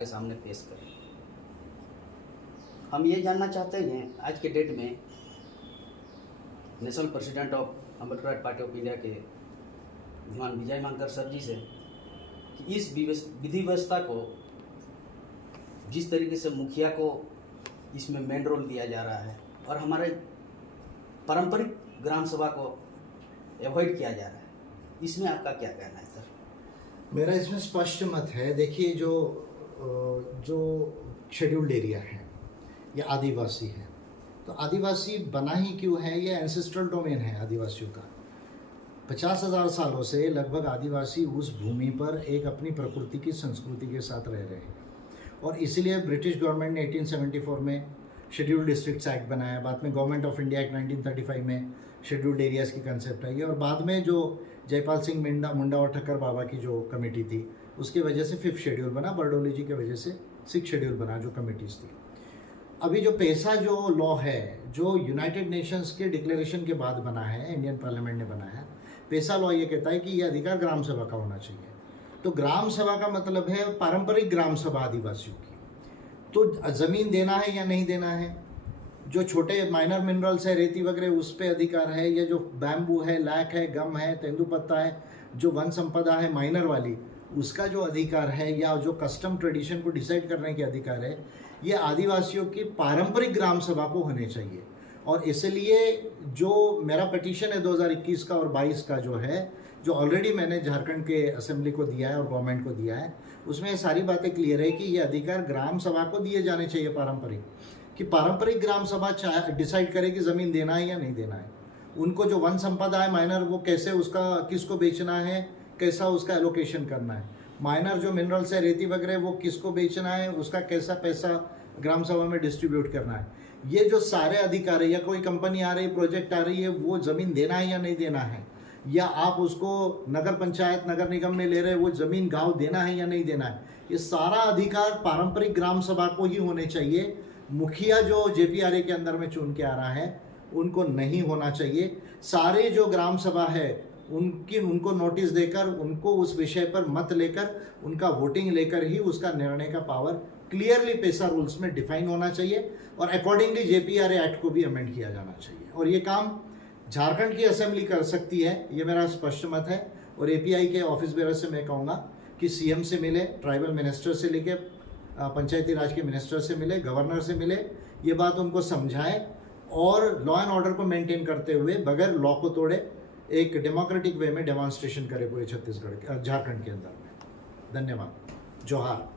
के सामने पेश करें। हम ये जानना चाहते हैं आज के डेट में national president of Ambedkar party of India के श्रीमान विजय मानकर सर जी से कि इस विधि व्यवस्था को जिस तरीके से मुखिया को इसमें मेन रोल दिया जा रहा है और हमारे पारंपरिक ग्राम सभा को अवॉइड किया जा रहा है, इसमें आपका क्या कहना है सर? मेरा इसमें स्पष्ट मत है। देखिए, जो शेड्यूल्ड एरिया है ये आदिवासी है, तो आदिवासी बना ही क्यों है? ये एंसेस्ट्रल डोमेन है आदिवासियों का। 50,000 सालों से लगभग आदिवासी उस भूमि पर एक अपनी प्रकृति की संस्कृति के साथ रह रहे हैं और इसीलिए ब्रिटिश गवर्नमेंट ने 1874 में शेड्यूल्ड डिस्ट्रिक्ट्स एक्ट बनाया। बाद में गवर्नमेंट ऑफ इंडिया एक्ट 1935 में शेड्यूल्ड एरियाज़ की कंसेप्ट आई और बाद में जो जयपाल सिंह मुंडा और ठक्कर बाबा की जो कमेटी थी उसकी वजह से 5th शेड्यूल बना, बरडोली जी की वजह से 6th शेड्यूल बना, जो कमेटीज़ थी। अभी जो पेशा जो लॉ है जो यूनाइटेड नेशंस के डिक्लेरेशन के बाद बना है, इंडियन पार्लियामेंट ने बनाया, पेशा लॉ ये कहता है कि ये अधिकार ग्राम सभा का होना चाहिए। तो ग्राम सभा का मतलब है पारंपरिक ग्राम सभा आदिवासियों की। तो ज़मीन देना है या नहीं देना है, जो छोटे माइनर मिनरल्स है, रेती वगैरह, उस पर अधिकार है, या जो बैम्बू है, लैक है, गम है, तेंदुपत्ता है, जो वन संपदा है माइनर वाली, उसका जो अधिकार है, या जो कस्टम ट्रेडिशन को डिसाइड करने के अधिकार है, ये आदिवासियों की पारंपरिक ग्राम सभा को होने चाहिए। और इसलिए जो मेरा पिटीशन है 2021 का और 22 का जो है, जो ऑलरेडी मैंने झारखंड के असेंबली को दिया है और गवर्नमेंट को दिया है, उसमें ये सारी बातें क्लियर है कि ये अधिकार ग्राम सभा को दिए जाने चाहिए पारंपरिक, कि पारंपरिक ग्राम सभा डिसाइड करे कि ज़मीन देना है या नहीं देना है। उनको जो वन संपदा है माइनर, वो कैसे उसका किसको बेचना है, कैसा उसका एलोकेशन करना है। माइनर जो मिनरल्स है, रेती वगैरह, वो किसको बेचना है, उसका कैसा पैसा ग्राम सभा में डिस्ट्रीब्यूट करना है। ये जो सारे अधिकार है, या कोई कंपनी आ रही, प्रोजेक्ट आ रही है, वो ज़मीन देना है या नहीं देना है, या आप उसको नगर पंचायत नगर निगम में ले रहे, वो ज़मीन गांव देना है या नहीं देना है, ये सारा अधिकार पारंपरिक ग्राम सभा को ही होने चाहिए। मुखिया जो JPRA के अंदर में चुन के आ रहा है उनको नहीं होना चाहिए। सारे जो ग्राम सभा है उनको नोटिस देकर, उनको उस विषय पर मत लेकर, उनका वोटिंग लेकर ही उसका निर्णय का पावर क्लियरली पेशा रूल्स में डिफाइन होना चाहिए और अकॉर्डिंगली JPRA एक्ट को भी अमेंड किया जाना चाहिए। और ये काम झारखंड की असेंबली कर सकती है, ये मेरा स्पष्ट मत है। और API के ऑफिस बेरर से मैं कहूँगा कि CM से मिले, ट्राइबल मिनिस्टर से लेके पंचायती राज के मिनिस्टर से मिले, गवर्नर से मिले, ये बात उनको समझाएं और लॉ एंड ऑर्डर को मेंटेन करते हुए बगैर लॉ को तोड़े एक डेमोक्रेटिक वे में डेमोन्स्ट्रेशन करे पूरे झारखंड के अंदर में। धन्यवाद। जोहार।